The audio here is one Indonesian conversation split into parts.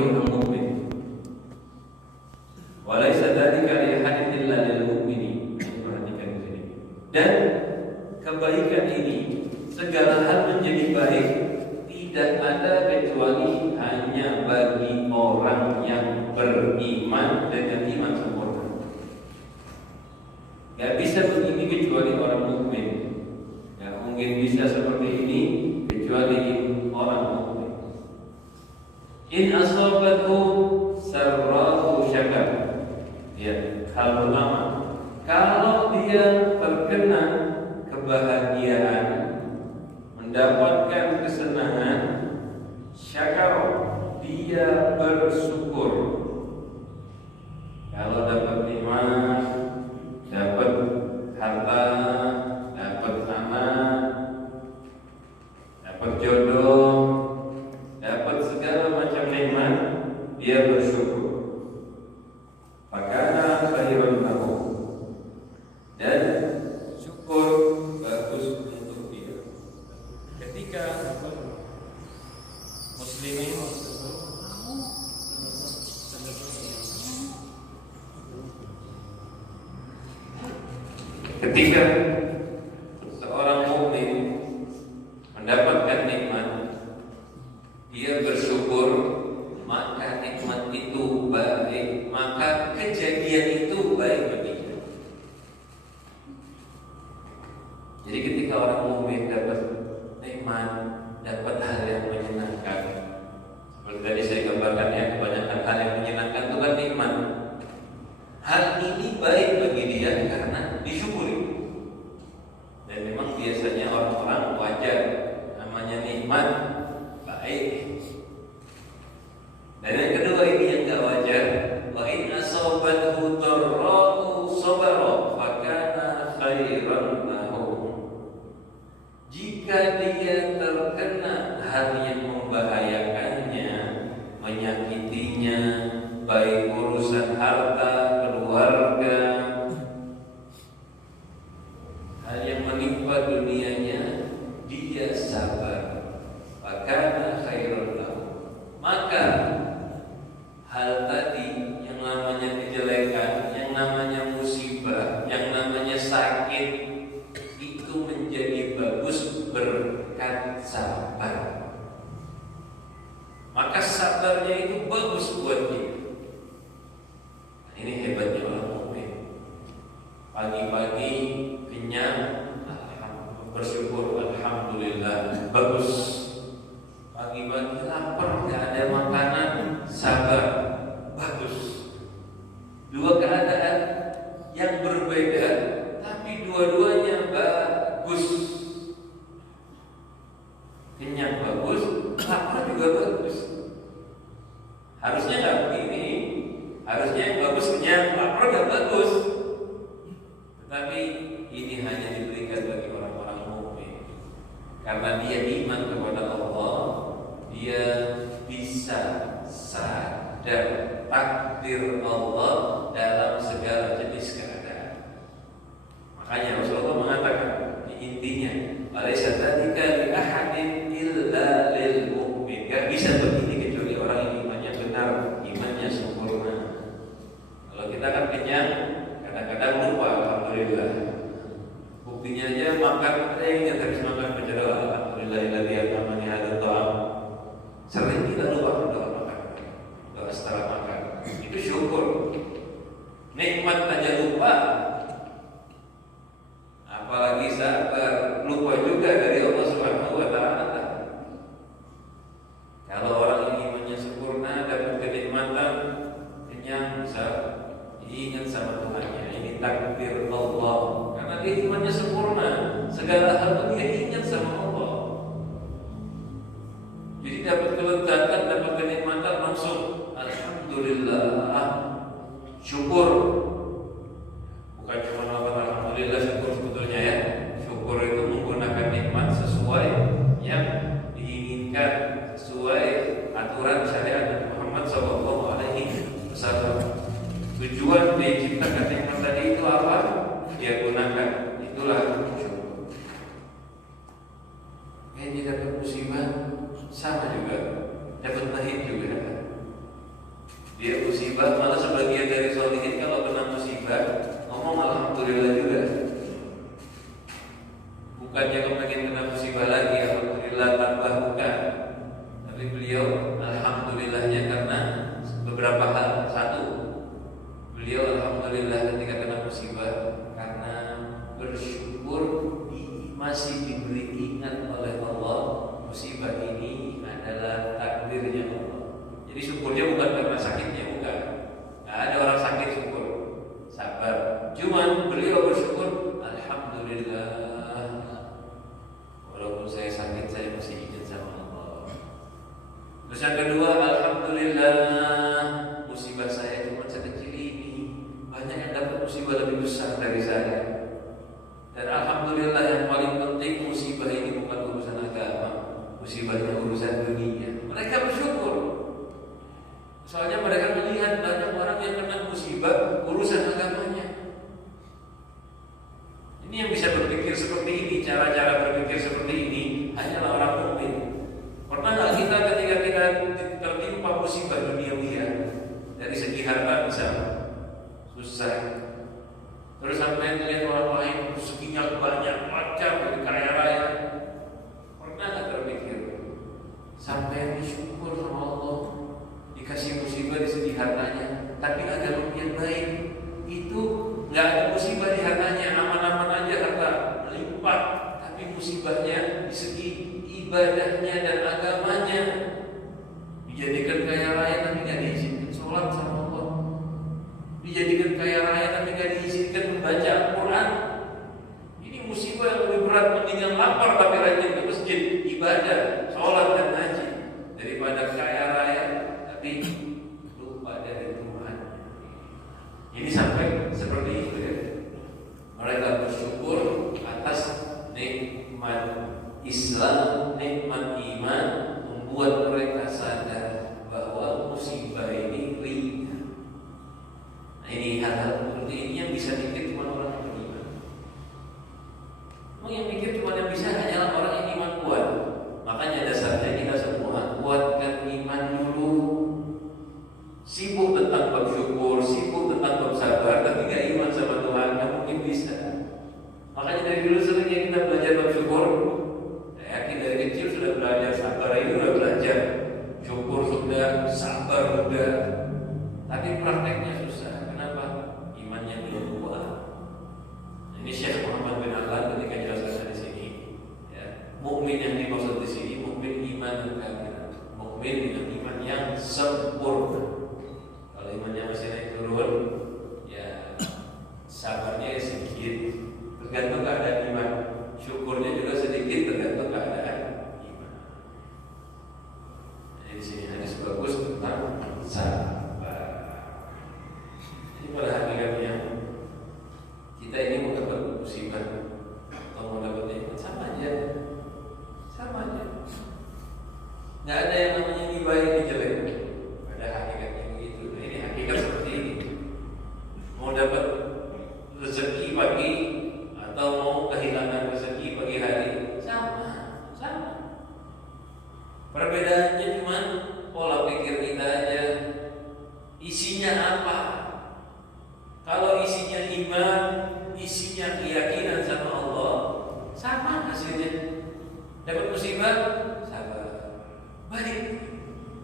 orang mukmin. Walaysa dzalika li ahadin illa lil mu'minin. Perhatikan di sini. Dan kebaikan ini, segala hal menjadi baik, tidak ada kecuali hanya bagi orang yang beriman dengan iman sempurna. Gak bisa begini kecuali orang mukmin. Gak mungkin bisa seperti ini kecuali orang mukmin. In asabathu sarra'u syakar. Ya, hal pertama, kalau dia terkena kebahagiaan, mendapatkan kesenangan, syakar, dia bersyukur. Kalau dapat nikmat, dapat harta, dapat anak, dapat jodoh, dapat segala macam nikmat, dia bersyukur. Maka khairan lahu. Dan syukur bagus untuk dia. Ketika muslimin ketika seorang mukmin mendapatkan nikmat, dia bersyukur, maka nikmat itu baik, maka kejadian itu baik baginya. Jadi ketika orang mukmin dapat nikmat, dapat hal yang menyenangkan, seperti tadi saya gambarkan ya, kebanyakan hal yang menyenangkan itu kan nikmat. Hal ini baik bagi dia karena disyukuri. Dan memang biasanya orang-orang wajar namanya nikmat baik. Dan yang kedua ini yang gak wajar, wa in asabathu darra'u sabara fakana khairan lahu. Jika dia terkena hal yang membahayakannya, menyakitinya, baik urusan harta, keluarga, hal yang menimpa dunianya, dia sabar, fakana khairan lahu. Maka hal tadi yang namanya kejelekan, yang namanya musibah, yang namanya sakit, itu menjadi bagus berkat sabar. Maka sabarnya itu bagus buat dia. Ini hebatnya orang mukmin. Pagi-pagi kenyang, bersyukur, alhamdulillah, bagus. Pagi-pagi lapar, gak ada makanan, sabar, bagus. Dua keadaan yang berbeda, tapi dua-duanya bagus. Kenyang bagus, lapar juga bagus. Harusnya nggak begini. Harusnya yang bagus kenyang, lapar nggak bagus. Tetapi ini hanya diberikan bagi orang-orang mukmin. Karena dia iman kepada Allah, dia bisa sadar takdir Allah dalam segala jenis keadaan. Makanya Rasulullah mengatakan di intinya, "Alaysa dzalika li ahadin illa lil mu'min." Gak bisa begini kecuali orang yang imannya benar, imannya sempurna. Kalau kita kan kenyang, kadang-kadang lupa, alhamdulillah. Buktinya aja makan, ada yang ingat habis makan baca doa, alhamdulillahilladzi at'amani hadzal ta'am. Sering kita lupa doa makan, doa setelah makan. Itu syukur. Nikmat aja lupa, apalagi sabar, lupa juga dari Allah Soalnya mereka melihat banyak orang yang kena musibah urusan agamanya. Ini yang bisa berpikir seperti ini, cara-cara berpikir seperti ini hanyalah orang mukmin. Pernah nggak kita ketika kita tertimpa musibah duniawiya dari segi harta misalnya susah, terus sampai melihat orang lain rezekinya banyak, lancar, dari kaya raya, pernah nggak terpikir sampai bersyukur sama Allah dikasih musibah di segi hartanya, tapi agamanya baik, itu nggak ada musibah di hartanya, aman-aman aja harta melimpah, tapi musibahnya di segi ibadahnya dan agamanya, dijadikan kaya raya tapi nggak diizinkan sholat sama Allah, dijadikan kaya raya tapi nggak diizinkan membaca Al-Quran. Ini musibah yang lebih berat, mendingan lapar tapi rajin ke masjid, ibadah, sholat dan haji, daripada kaya raya tapi lupa dari Tuhan. Ini sampai seperti itu ya. Mereka bersyukur atas nikmat Islam, nikmat iman, membuat mereka sadar bahwa musibah ini ringan. Nah, ini hal-hal seperti ini yang bisa mikir cuma orang yang beriman. Yang mikir cuma yang bisa hanyalah orang yang iman kuat. Makanya dasarnya kita semua kuatkan iman dulu. Sibuk tentang bab syukur, sibuk tentang bab sabar, tapi gak iman sama Tuhan, gak mungkin bisa. Makanya dari dulu seringnya kita belajar bab syukur. Saya yakin dari kecil sudah belajar sabar, itu sudah belajar syukur, sudah sabar, sudah. Tapi prakteknya susah. Kenapa? Imannya belum kuat. Nah, ini Syekh Muhammad bin Al-Lan ketika jelaskan di sini, ya, mukmin yang dimaksud di sini mukmin iman kamil, mukmin dengan iman yang sempurna. Kalau imannya masih naik turun, ya sabarnya sedikit, tergantung keadaan iman. Syukurnya juga sedikit, tergantung keadaan iman. Jadi di sini hadis bagus tentang sabar. Ini pada hakikatnya kita ini mau dapat musibah atau mau dapat nikmat sama aja, sama aja. Nggak ada yang namanya ini baik ini jelek. Pada hakikatnya begitu. Nah, ini hakikat seperti ini. Mau dapat rezeki pagi atau mau kehilangan rezeki pagi hari, sama. Perbedaannya cuma pola pikir kita aja. Isinya apa? Kalau isinya iman, isinya keyakinan sama Allah, sama hasilnya. Dapat musibah, sabar, baik.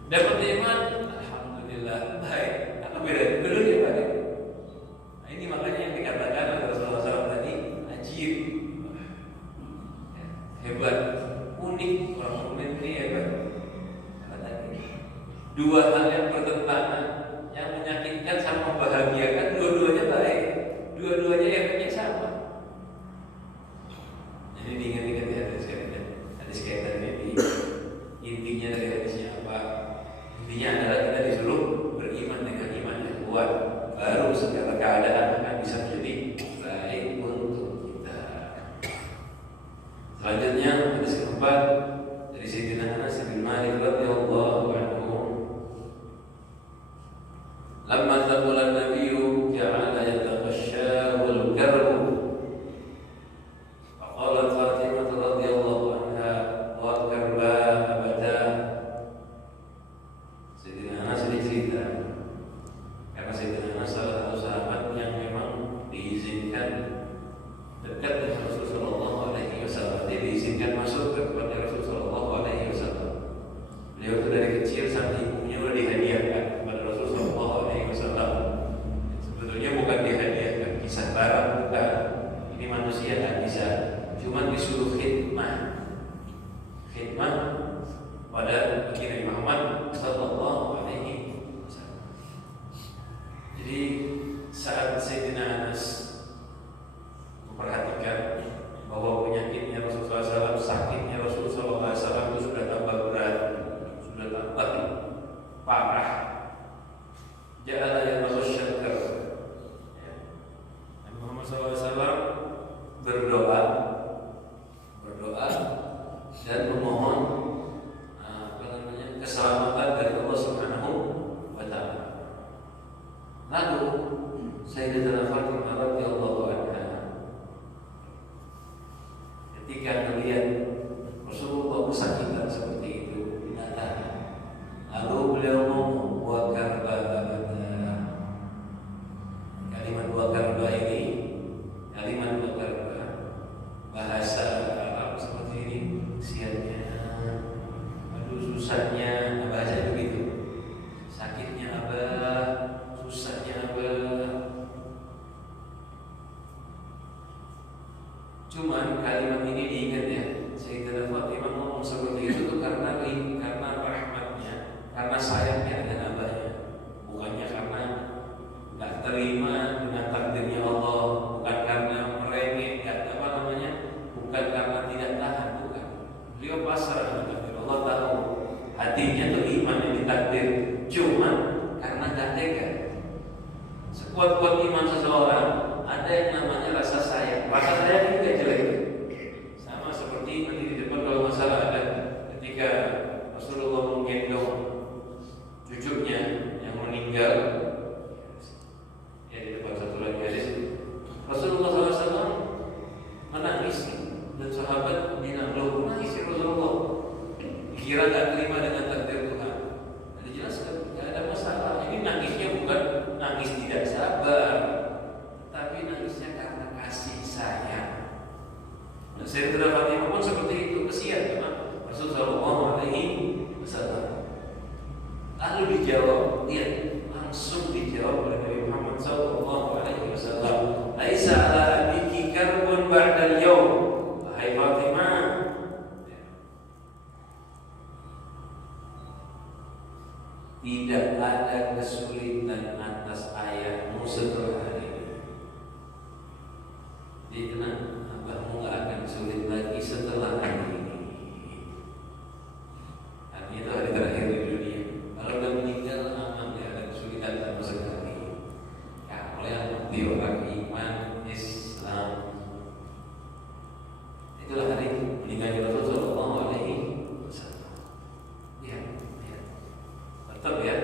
Dapat iman, alhamdulillah, baik. Apa bedanya? Bedanya baik. Nah, ini makanya yang dikatakan oleh Rasulullah SAW tadi, ajib, hebat, unik, orang mukmin ini hebat. Dua hal yang bertentangan, yang menyakitkan sama membahagiakan, dua-duanya baik, dua-duanya efeknya sama. Jadi diingat-ingat ya hadis kaitan ini. Intinya dari hadisnya apa? Intinya adalah kita disuruh beriman dengan iman yang kuat, baru segala keadaan akan bisa menjadi baik untuk kita. Selanjutnya hadis keempat dari Sayyidina Anas bin Malik radhiyallahu anhu. Lamma taqala an-nabiyyu ja'ala yataghashshahu al-karbu. Faqalat Fatimah radhiyallahu anha wa karba abada. Sayyidina Anas ini cerita karena Sayyidina Anas salah satu sahabat yang memang diizinkan dekat dengan Rasulullah sallallahu alaihi wasallam. Dia diizinkan masuk kepada Rasulullah sallallahu alaihi wasallam. Beliau itu dari kecil sampai ibunya sudah dihadiahkan kepada Rasulullah sallallahu alaihi wasallam. Sebetulnya bukan dihadiahkan kisah barang, bukan. Ini manusia tak bisa, cuma disuruh khidmah pada Nabi Muhammad sallallahu alaihi wasallam. Jadi saat Sayyidina Anas memperhatikan bahwa penyakitnya Rasulullah SAW, sakitnya Rasulullah SAW itu sudah tambah berat, sudah tambah parah. Ja'ala yataghashsha al-karb. Nabi Muhammad SAW berdoa dan memohon keselamatan dari Allah Subhanahu wa Ta'ala. Lalu Sayyidatina Fatimah radhiyallahu anha ketika melihat Rasulullah kesakitan seperti itu binatang, lalu beliau ngomong wa karba abada. Kalimat wa karba ini, kalimat wa karba bahasa Arab seperti ini, kesiannya, aduh susahnya, bahasa begitu, sakitnya abah, susahnya abah. Cuman kalimat ini diingat ya, Sayyidatina Fatimah ngomong seperti itu tuh karena rahmatnya, karena sayangnya dengan abahnya, bukannya karena nggak terima dengan takdirnya Allah, bukan karena merengek, bukan karena tidak tahan, bukan. Beliau pasrah dengan takdir Allah, tahu hatinya tuh iman yang ditakdir, cuman karena gak tega. Sekuat-kuat iman seseorang, ada yang namanya rasa sayang. Rasa sayang itu gak jelek. Sama seperti nanti di depan kalau masalah ada ketika Rasulullah menggendong cucunya yang meninggal, ya di depan satu lagi hadis, Rasulullah SAW menangis dan sahabat bilang, loh menangis ya Rasulullah? Dikira gak terima dengan takdir Tuhan. Dan dijelaskan gak ada masalah. Ini nangisnya bukan nangis tidak sabar, tapi nangisnya karena kasih sayang. Dan Sayyidatina Fatimah pun seperti itu, kesian karena Rasulullah SAW. Lalu dijawab, lihat, langsung dijawab oleh Nabi Muhammad SAW. Laisa ala abiki karbun ba'dal yawm. Wahai Fatimah, tidak ada kesulitan atas ayahmu setelah hari ini. Jadi tenang, abahmu gak akan sulit lagi setelah hari ini. Artinya itu hari terakhir di dunia. Kalau udah meninggal aman, ya ada kesulitan sama sekali. Kalau yang mati orang iman Islam, itulah hari meninggalnya Rasulullah SAW. Ya. Tetap ya,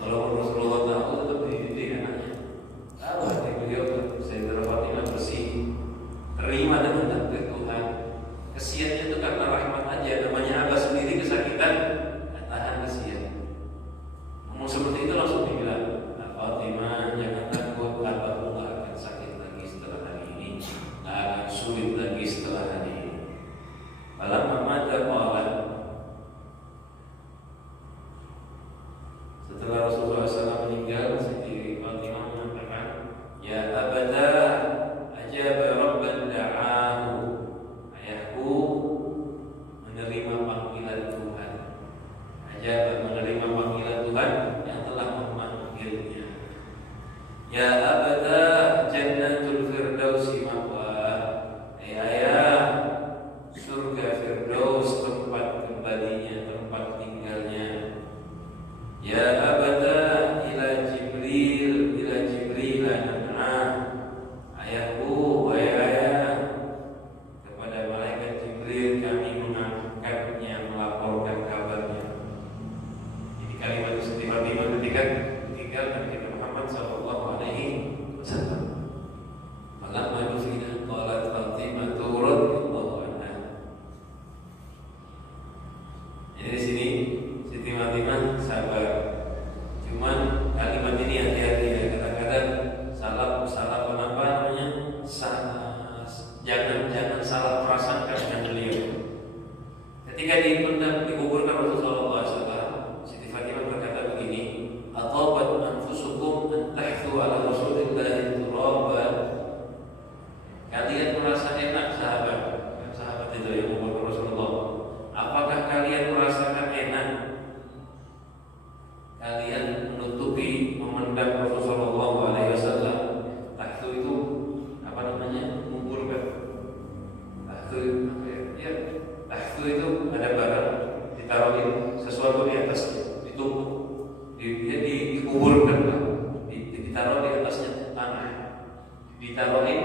kalau Rasulullah tahu tetap dididik anaknya. Tahu hati beliau, Sayyidatina Fatimah bersih, terima dengan takdir Tuhan. Kesiannya itu karena rahmat aja. Namanya abah sendiri kesakitan, gak tahan kesian. Ngomong seperti itu langsung dibilang, Fatimah jangan takut, abahmu gak akan sakit lagi setelah hari ini, gak akan sulit lagi setelah hari ini. Falamma mata qalat, setelah Rasulullah SAW meninggal, Siti Fatimah mengatakan, ya abada ajaba rabban da'ahu. Ayahku menerima panggilan Tuhan. Ajaba menerima panggilan Tuhan yang telah memanggilnya. Ya abada jannatul firdausi ma'wa. Ayah, surga Firdaus tempat kembalinya, tempat tinggalnya. Ya abada ila Jibril nan'ah. Ayahku, wahai ayah, kepada malaikat Jibril kami mengangkatnya, melaporkan kabarnya. Jadi kalimat Siti Fatimah ketika tinggal Nabi Muhammad SAW. Falamma dufina qalat Fatimah radhiyallahu anha. Jadi di sini Siti Fatimah sabar. Cuman kalimat ini hati-hati ya, kadang-kadang salah apa namanya? Jangan salah prasangka dengan beliau. Ketika dikuburkan Rasulullah SAW, Siti Fatimah berkata begini, atabat anfusukum an tahthu ala Rasulillahi turaba. Kalian merasa enak sahabat itu yang menguburkan Rasulullah. Apakah kalian merasakan enak? Kalian menutupi, memendam Rasulullah SAW. Tahtu itu apa namanya? Menguburkan. Tahtu itu ada barang ditaruhin sesuatu di atasnya, ditumpuk, dikuburkan, ditaruh di atasnya tanah, ditaruhin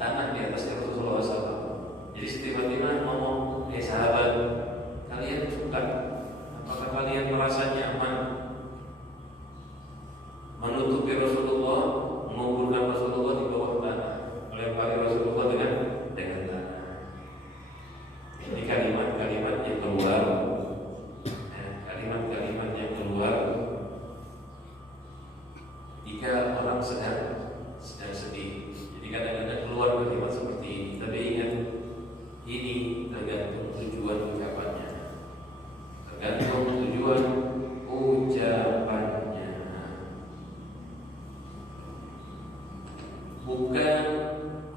tanah di atasnya Rasulullah SAW. Jadi Siti Fatimah ngomong, sahabat, kalian suka? Apakah kalian merasa nyaman? menutupi Rasulullah, menguburkan Rasulullah di bawah tanah, melempari Rasulullah dengan tanah. Ini kalimat-kalimat yang keluar, kalimat-kalimat yang keluar jika orang sedang sedih. Jadi kadang-kadang keluar kalimat seperti ini. Tapi ingat, ini tergantung tujuan ucapannya, tergantung tujuan ucapannya. Bukan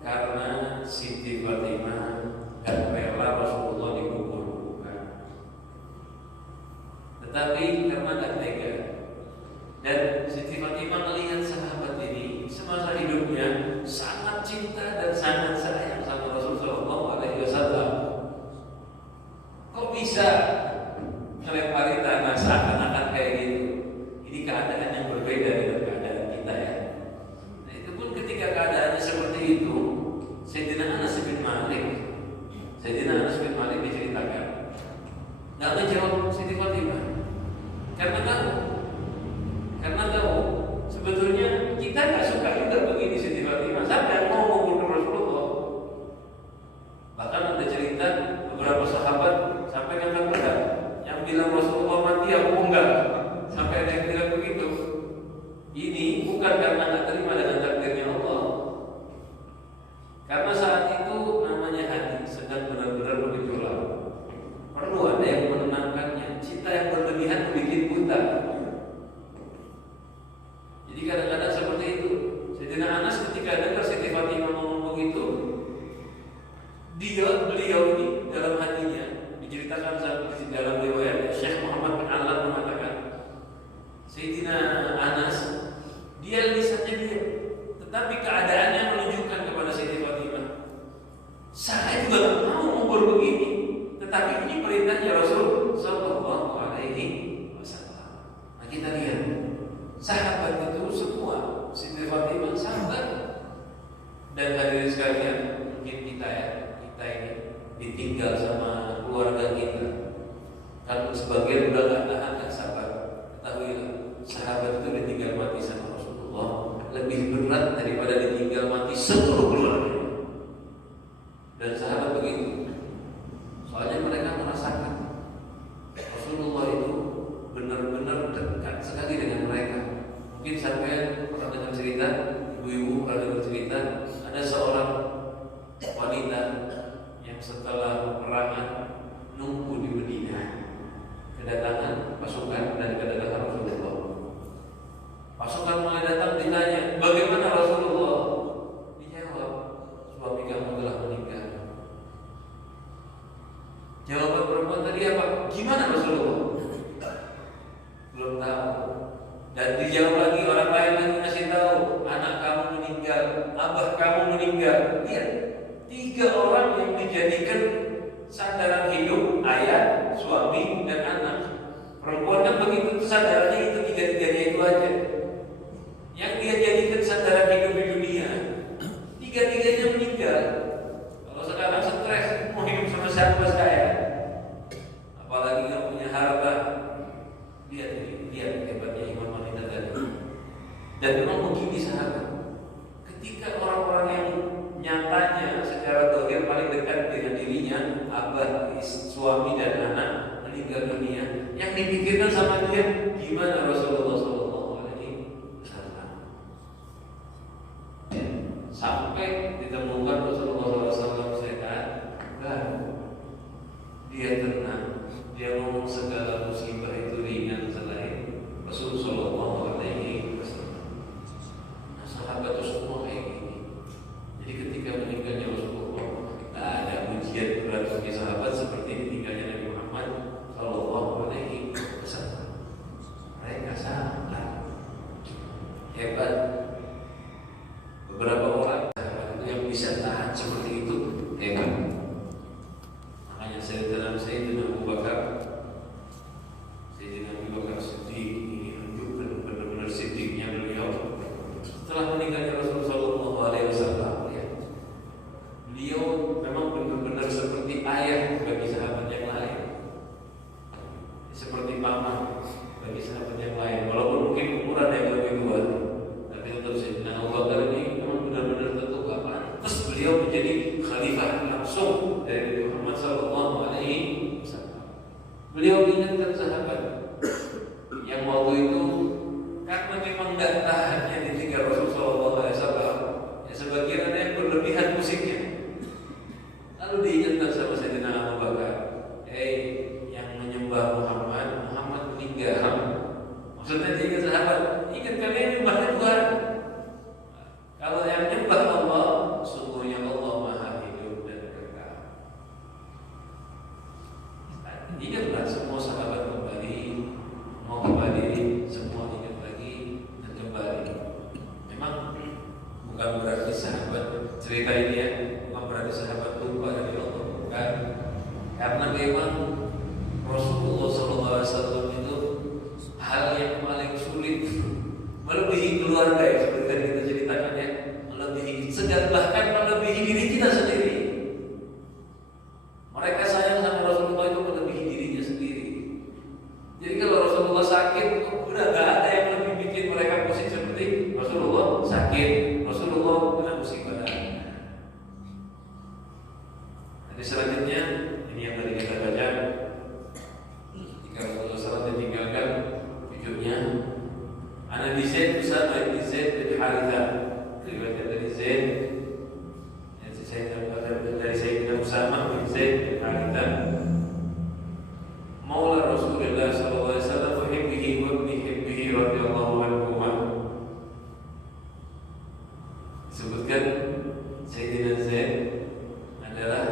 karena Siti Fatimah dan rela Rasulullah dikubur, bukan. Tetapi karena gak tega. Dan Siti Fatimah melihat sahabat ini semasa hidupnya sangat cinta dan sangat sayang sama Rasulullah SAW. Kok bisa melempari tanah seakan-akan kayak gitu? Ini keadaan yang berbeda dengan keadaan kita ya. Nah, itu pun ketika keadaannya seperti itu, Sayyidina Anas bin Malik diceritakan nggak menjawab Siti Fatimah karena tahu sebetulnya kita nggak suka juga begini Siti Fatimah sampai mau mengukur Rasulullah. Bahkan ada cerita beberapa sahabat sampai ngangkat pedang yang bilang Rasulullah mati, aku enggak, sampai ada yang bilang begitu. Ini bukan karena nggak terima dengan takdirnya Allah, karena saat itu namanya hati sedang benar-benar bergejolak. Perlu ada yang menenangkannya. Cinta yang berlebihan bikin buta. Jadi kadang-kadang seperti itu. Sayyidina Anas ketika dengar Siti Fatimah ngomong begitu, beliau ini dalam hatinya diceritakan dalam riwayat Syekh Muhammad bin Allan mengatakan, Sayyidina Anas dia lisannya diam, tetapi keadaannya menunjukkan kepada Siti Fatimah, saya juga tak mau ngubur begini, tetapi ini perintahnya Rasul Sallallahu Alaihi Wasallam. Nah kita lihat sahabat itu semua, Siti Fatimah sahabat. Dan hadirin sekalian, mungkin kita ini ditinggal sama keluarga kita. Kalau sebagian udah gak tahan, gak sabar, ketahuilah sahabat itu ditinggal mati sama Rasulullah lebih berat daripada ditinggal mati seluruh keluarga. Dan sahabat begitu, soalnya mereka merasakan Rasulullah itu benar-benar dekat sekali dengan mereka. Mungkin sampai pernah dengar cerita, ibu-ibu pernah dengar cerita, ada seorang wanita yang setelah peperangan nunggu di Madinah kedatangan pasukan dan kedatangan Rasulullah. Pasukan mulai datang, ditanya, bagaimana Rasulullah? Dijawab, suami kamu telah meninggal. Jawaban perempuan tadi apa? Gimana Rasulullah? Belum tahu. Dan dijawab lagi, orang lain lagi ngasih tahu, anak kamu meninggal, abah kamu meninggal. Lihat, 3 orang yang dijadikan sandaran hidup, ayah, suami, dan anak. Perempuan kan begitu, sandarannya itu 3-3-nya itu aja. Yang dia jadikan sandaran hidup di dunia, 3-3-nya meninggal. Kalau sekarang stres, mau hidup sama siapa saya? Apalagi nggak punya harta. Lihat hebatnya iman wanita tadi. Dan memang begini sahabat, ketika orang-orang yang nyatanya secara dohir paling dekat dengan dirinya, abah, suami dan anak meninggal dunia, yang dipikirkan sama dia gimana Rasulullah SAW. Sampai ditemukan Rasulullah SAW sehat, dia tenang, dia ngomong segala musibah itu ringan selain Rasulullah SAW. Nah, sahabat itu semua kayak gini. Jadi ketika meninggalnya Rasulullah, tak ada ujian berat bagi sahabat seperti meninggalnya Nabi Muhammad SAW. Mereka sangat hebat. Beberapa orang yang bisa tahan seperti itu hebat. Makanya Sayyidina Abu Bakar Siddiq ini menunjukkan benar-benar siddiqnya beliau. Setelah meninggalnya Rasulullah SAW, beliau memang benar-benar seperti ayah bagi sahabat yang lain, seperti paman bagi sahabat yang lain, walaupun mungkin ukuran yang lebih luas. Beliau ingatkan sahabat yang waktu itu karena memang tidak tahannya ditinggal Rasulullah SAW, ya sebagian ada yang berlebihan musiknya. Lalu diingatkan sama Sayyidina Abu Bakar, yang menyembah Muhammad, Muhammad meninggal. Maksudnya diingat sahabat, ingat kalian menyembah Tuhan. Kalau yang menyembah Allah, sungguhnya Allah Maha Hidup dan Kekal. Ingatlah semua sahabat kembali, mau kembali, semua ingat lagi dan kembali. Memang bukan berarti sahabat cerita ini ya, bukan berarti sahabat lupa dari Allah, bukan. Karena memang Rasulullah SAW itu hal yang paling sulit, melebihi keluarga ya, seperti yang kita ceritakan ya, melebihi segan, bahkan melebihi diri kita sendiri. Mereka sayang sama Rasulullah itu melebihi dirinya sendiri. Jadi kalau Rasulullah sakit, udah gak ada yang lebih bikin mereka pusing seperti Rasulullah sakit, Rasulullah kena musibah. Nanti selanjutnya ini yang tadi kita baca, jika Rasulullah SAW ditinggalkan cucunya, Ana bin Zaid, Usama bin Zaid bin Harithah, riwayat dari Zaid, dari Sayyidina Usama bin Zaid bin Harithah, Maula Rasulullah sallallahu alaihi wasallam wa hibbihi wa ibni hibbihi radhiyallahu anhuma. Disebutkan Sayyidina Zaid adalah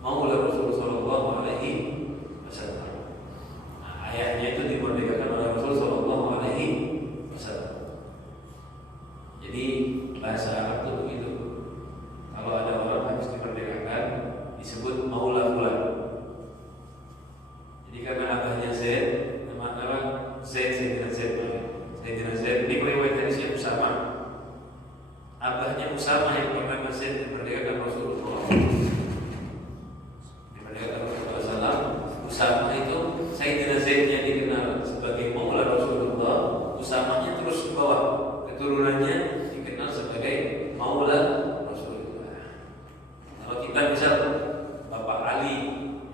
Maula Rasulullah sallallahu alaihi wasallam. Ayahnya itu dimerdekakan oleh Rasul sallallahu alaihi wasallam. Jadi bahasa Arab itu begitu. Kalau ada orang habis dimerdekakan disebut Maula fulan. Jadi karena abahnya Zaid, nama Zaid, Sayyidina Zaid ini riwayat hadisnya Usama. Abahnya Usama yang bernama Zaid dimerdekakan Rasulullah. Dimerdekakan Rasulullah SAW. Usama itu Sayyidina Zaidnya dikenal sebagai Maula Rasulullah. Usamanya terus ke bawah, keturunannya dikenal sebagai Maula Rasulullah. Kalau kita misal Bapak Ali,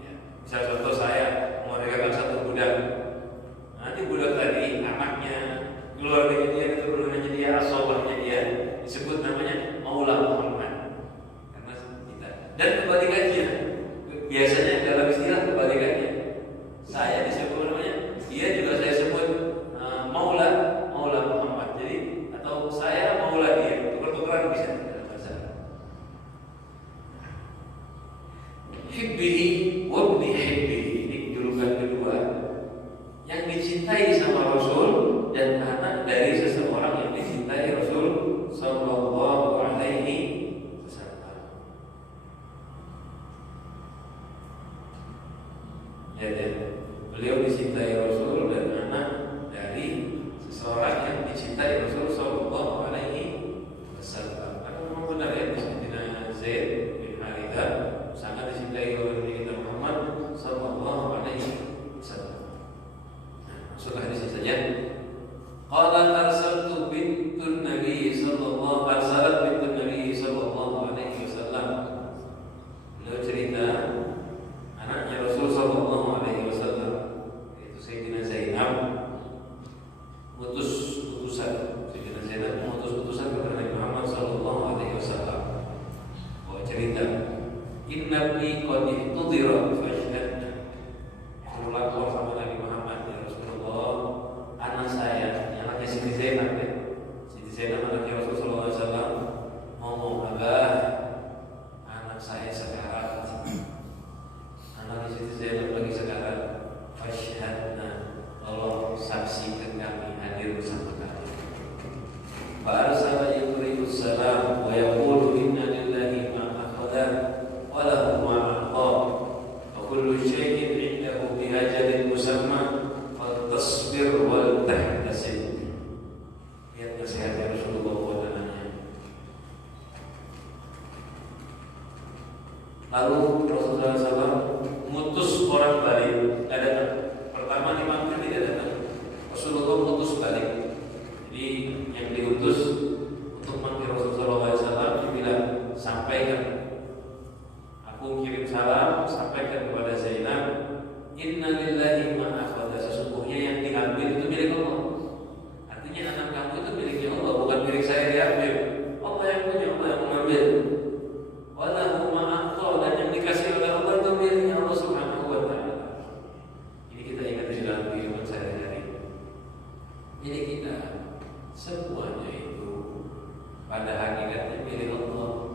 ya, misal contoh saya memerdekakan satu budak, nanti budak tadi anaknya, keluarganya dia, keturunannya dia, asobahnya dia disebut namanya Maula Muhammad. Karena kita dan kebalikannya, biasanya dalam istilah kebalikannya, saya disebut namanya, dia juga saya sebut Maula Muhammad. Jadi atau saya Maula dia, tukar-tukaran bisa dalam bahasa. Hibbihi wa ibni hibbihi, ini julukan kedua yang dicintai sama Rasul dan anak dari seseorang yang dicintai Rasul sallallahu alaihi wasallam. Ya, beliau dicintai Rasul dan anak dari seseorang yang dicintai Rasul sallallahu alaihi wasallam. Karena memang benar ya, Sayyidina Zaid bin Harithah sangat dicintai oleh Nabi kita Muhammad sallallahu alaihi wasallam. Masuk ke hadis saja. Qala arsaltu bintun Nabi sallallahu alaihi wasallam. Beliau cerita anaknya Rasul sallallahu alaihi wasallam, yaitu Sayyidina Zainab, Sayyidina Zainab mengutus utusan kepada Nabi Muhammad sallallahu alaihi wasallam. Bahwa cerita Inna bi qad ihtudira fashhadna. Rasulullah sama Nabi Muhammad, ya Rasulullah, anak saya, anaknya Siti Zainab ya. Siti Zainab anaknya Rasulullah SAW ngomong, Abah, anak saya sekarat. Anak Siti Zainab lagi sekarat. Fashhadna, tolong saksikan kami hadir bersama kami. Fa arsala Jibril salam wa yaqulu inna lillahi ma akhadha wa lahu ma a'ta wa kullu shay'in 'indahu bi ajalin musamma faltasbir wal tahtasib. Lihat nasihatnya Rasulullah buat anaknya. Lalu Rasulullah SAW mengutus orang balik, tidak datang. Pertama dipanggil tidak datang. Rasulullah mengutus balik. Jadi yang diutus untuk manggil Rasulullah SAW, dia bilang, sampaikan, aku kirim salam, sampaikan kepada Zainab, kita semuanya itu pada hakikatnya milik Allah,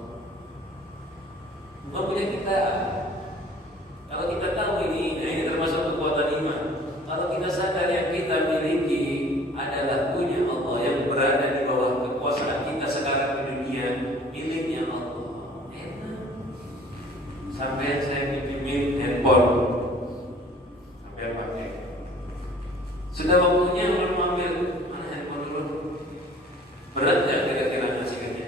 bukan punya kita. Kalau kita tahu ini termasuk kekuatan iman. Kalau kita sadar yang kita miliki adalah punya Allah, yang berada di bawah kekuasaan kita sekarang di dunia, miliknya Allah. Enak. Sampai saya pinjemin handphone, sampai pakai. Sudah waktunya belum ambil, mana handphone dulu? Berat ya kira-kira ngasihkannya?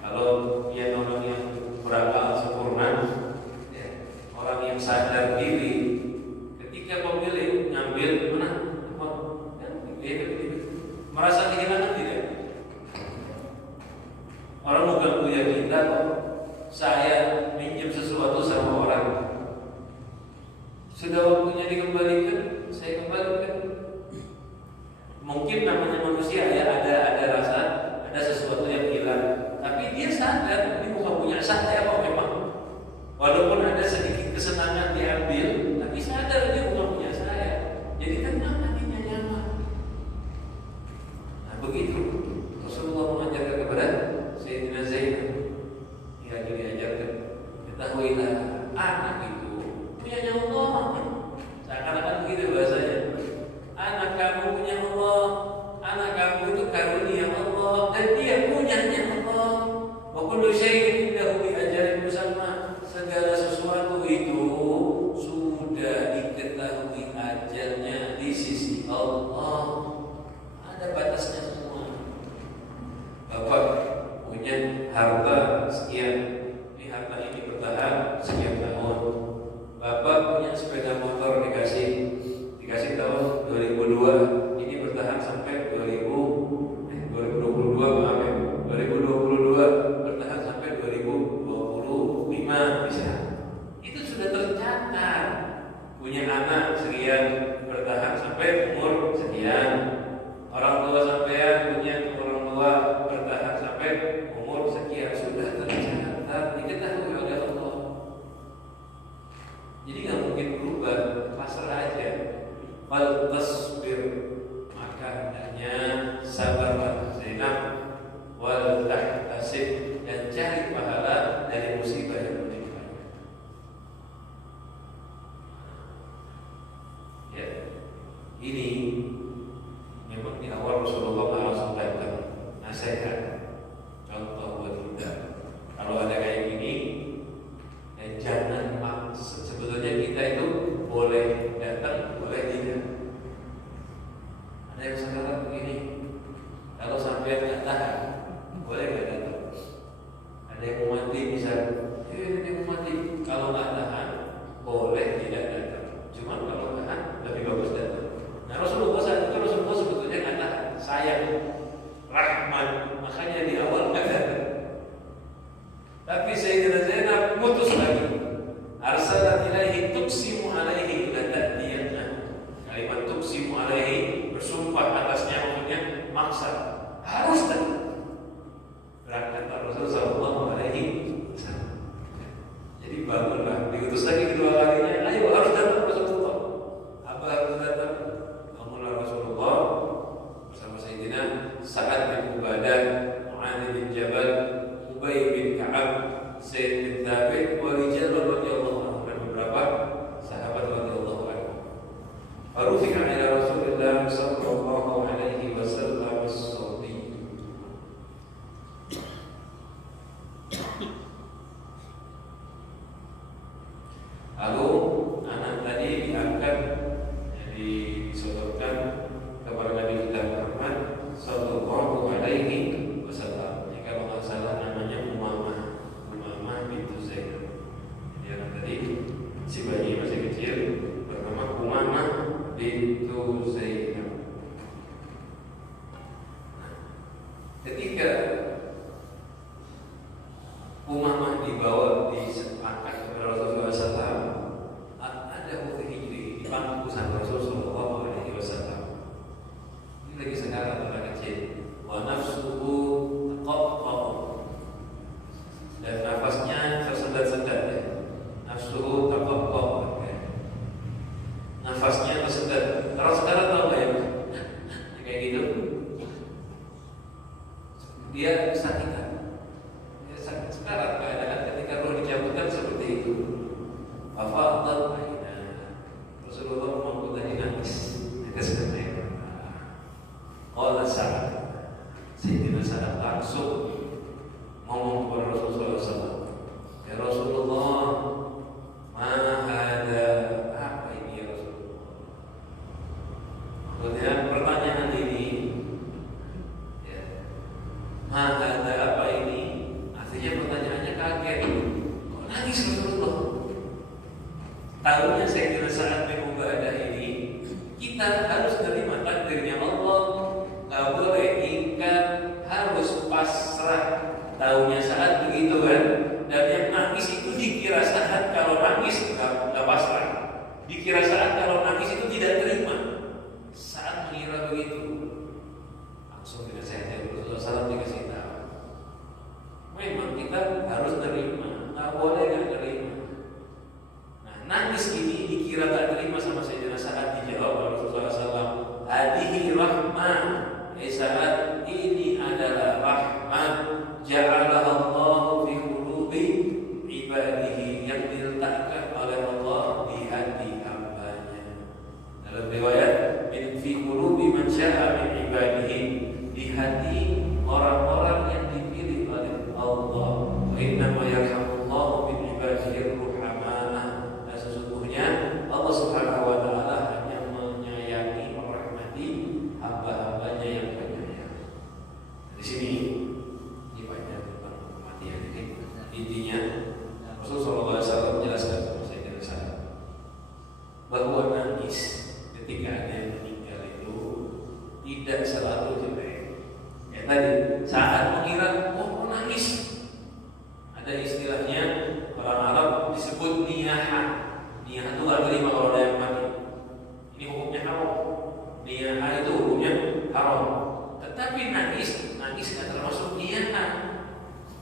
Kalau dia orang yang berakal sempurna, ya, orang yang sadar diri, ketika memilih ngambil mana handphone, ya, merasa kehilangan tidak? Orang bukan punya kita kok. Saya minjem sesuatu sama orang, sudah waktunya dikembalikan, saya kembalikan. Mungkin namanya manusia ya, ada rasa, ada sesuatu yang hilang, tapi dia sadar ini bukan punya saya kok memang. Walaupun ada sedikit kesenangan diambil, tapi sadar dia bukan punya saya. Jadi tenang, hatinya nyaman. Nah begitu Rasulullah mengajarkan kepada Sayyidina Zainab. Dia diajarkan, ketahuilah anak itu punyanya Allah. Seakan-akan begitu bahasanya. Anak kamu punya Allah, anak kamu itu karunia Allah, dan dia punyanya Allah. Wa kullu syai'in indahu bi ajalin musamma. Segala sesuatu itu sudah diketahui ajalnya di sisi Allah. Ada batasnya semua. Bapak punya harta sekian, ini harta ini bertahan sekian tahun. Bapak punya sepeda motor dikasih tahun 2002, ini bertahan sampai 2022, maaf ya, 2022 bertahan sampai 2025 bisa. Itu sudah tercatat. Punya anak sekian bertahan sampai umur sekian. Orang tua sampean punya orang tua bertahan sampai umur sekian, sudah tercatat, diketahui oleh Allah. Jadi nggak mungkin berubah, pasrah aja. Fal tasbir, maka hendaknya sabarlah Zainab, wal tahtasib, dan cari pahala dari musibah yang menimpa. Ya, ini memang di awal Rasulullah langsung datang nasihat, contoh buat kita. Kalau ada kayak gini, jangan maksa. Sebetulnya kita itu boleh datang, boleh tidak. Ada yang sekarang begini, kalau sampai nggak tahan, boleh nggak datang. Ada yang mau mati misalnya, ada yang mau mati. Kalau nggak tahan, boleh tidak datang. Cuma kalau tahan, lebih bagus datang. Nah Rasulullah saat itu sebetulnya nggak tahan, sayang, rahmat, makanya di awal nggak datang. Tapi Sayyidina Zainab mutus lagi. Arsalat ilaihi tuqsimu alaihi la ta'tiyanna. Kalimat tuqsimu alaihi, bersumpah atasnya, maksudnya maksa, harus datang. Berangkat Rasulullah sallallahu alaihi wasallam. Jadi bangunlah, diutus lagi kedua kalinya, ayo harus datang Rasulullah. Apa harus datang? Bangunlah Rasulullah bersama Sayyidina Sa'ad bin Ubadah, Mu'adz bin Jabal, Ubay bin Ka'ab, Zaid bin Thabit, wa rijal radhiyallahu anhum, dan beberapa sahabat radhiyallahu anhum. Farufi'a ila Rasulillah sallallahu alaihi wasallam as-sabi. Lalu anak tadi diangkat, jadi disodorkan kepada Nabi kita Muhammad sallallahu alaihi wasallam. Jika nggak salah namanya Umamah bintu Zainab. Jadi anak tadi si bayi masih kecil bernama Umamah bintu Zainab. Ketika Umamah dibawa diangkat kepada Rasulullah SAW, ada Hudh Hijri di pangkusan Rasulullah SAW. Ini lagi sekarang anak kecil. Wa nafsuhu taqaqqaq, dan nafasnya tersendat-sendat ya. Nafsuhu taqaqqaq ya. Nafasnya tersendat. Kalau sekarang tahu nggak ya? Sa'ad. Sayyidina Sa'ad langsung ngomong kepada Rasulullah SAW, ya Rasulullah, ma hada, apa ini ya Rasulullah? Kemudian pertanyaan ini, ya, ma hada, apa ini? Artinya pertanyaannya kaget. Kok nangis Rasulullah? Tahunya Sayyidina Sa'ad bin Ubadah ini, kita harus terima takdirnya Allah, nggak boleh ingkar, harus pasrah. Tahunya Sa'ad begitu kan, dan yang nangis itu dikira Sa'ad kalau nangis nggak pasrah, dikira Sa'ad kalau nangis itu tidak terima. Sa'ad mengira begitu, langsung dinasihatkan Rasulullah SAW dikasih tahu, memang kita harus terima, nggak boleh nggak terima. Nah, nangis ini dikira tak terima sama Sayyidina Sa'ad, dijawab oleh Rasulullah SAW, hadihi rahmah, Sa'ad, ini adalah rahmat, ja'alaha Allah fi qulubi ibadihi, yang diletakkan oleh Allah di hati hambanya. Dalam riwayat, min fi qulubi man sya'a min ibadihi, di hati orang-orang yang dipilih oleh Allah. Wa inna ma yarhamullahu min ibadihi ruhamana. Dan sesungguhnya Allah Subhanahu wa taala hanya menyayangi, merahmati hamba-hambanya yang penyayang. Di sini intinya Rasulullah SAW menjelaskan kepada Sayyidina Sa'ad bahwa nangis ketika ada yang meninggal itu tidak selalu jelek. Ya tadi saat mengira, oh nangis, ada istilahnya orang Arab disebut niyahah. Niyahah itu nggak terima kalau ada yang mati. Ini hukumnya haram. Niyahah itu hukumnya haram. Tetapi nangis nggak termasuk niyahah.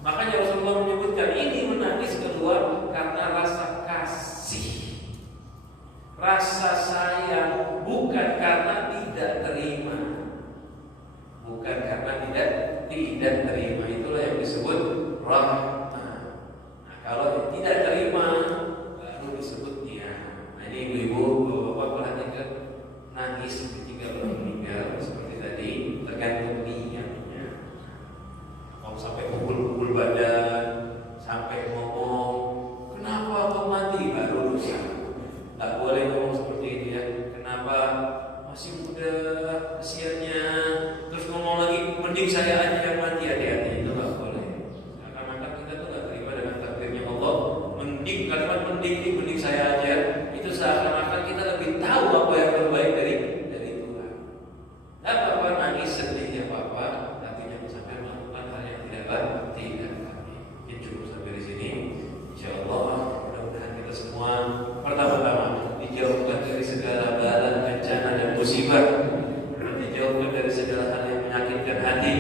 Makanya Rasulullah menyebutkan ini menangis keluar karena rasa kasih, rasa sayang, bukan karena tidak terima, bukan karena tidak terima. Itulah yang disebut rahmah. Nah, kalau tidak terima baru disebut dia. Nah, ini ibu-ibu, bapak-bapak perhatikan, nangis ketika orang meninggal seperti tadi tergantung niatnya. Kalau sampai pukul badan, sampai ngomong, kenapa kau mati, baru dosa. Tak boleh ngomong seperti ini ya. Kenapa masih muda, kasihannya, terus ngomong lagi, mending saya aja yang mati, hati-hati, itu tak boleh. Karena kita tuh tak terima dengan takdirnya Allah. Mending, kalimat mending ini, mending saya aja, itu seakan-akan kita lebih tahu apa yang terbaik dari Tuhan. Dan bapak nangis sedihnya bapak, tapi jangan sampai melakukan hal yang tidak baik. Ya cukup sampai di sini. Insyaallah mudah-mudahan kita semua pertama-tama dijauhkan dari segala bala, bencana dan musibah, dijauhkan dari segala hal yang menyakitkan hati.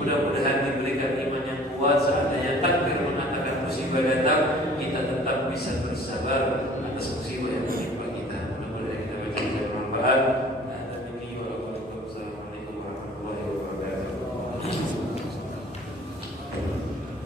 Mudah-mudahan diberikan iman yang kuat, seandainya takdir mengatakan musibah datang, kita tetap bisa bersabar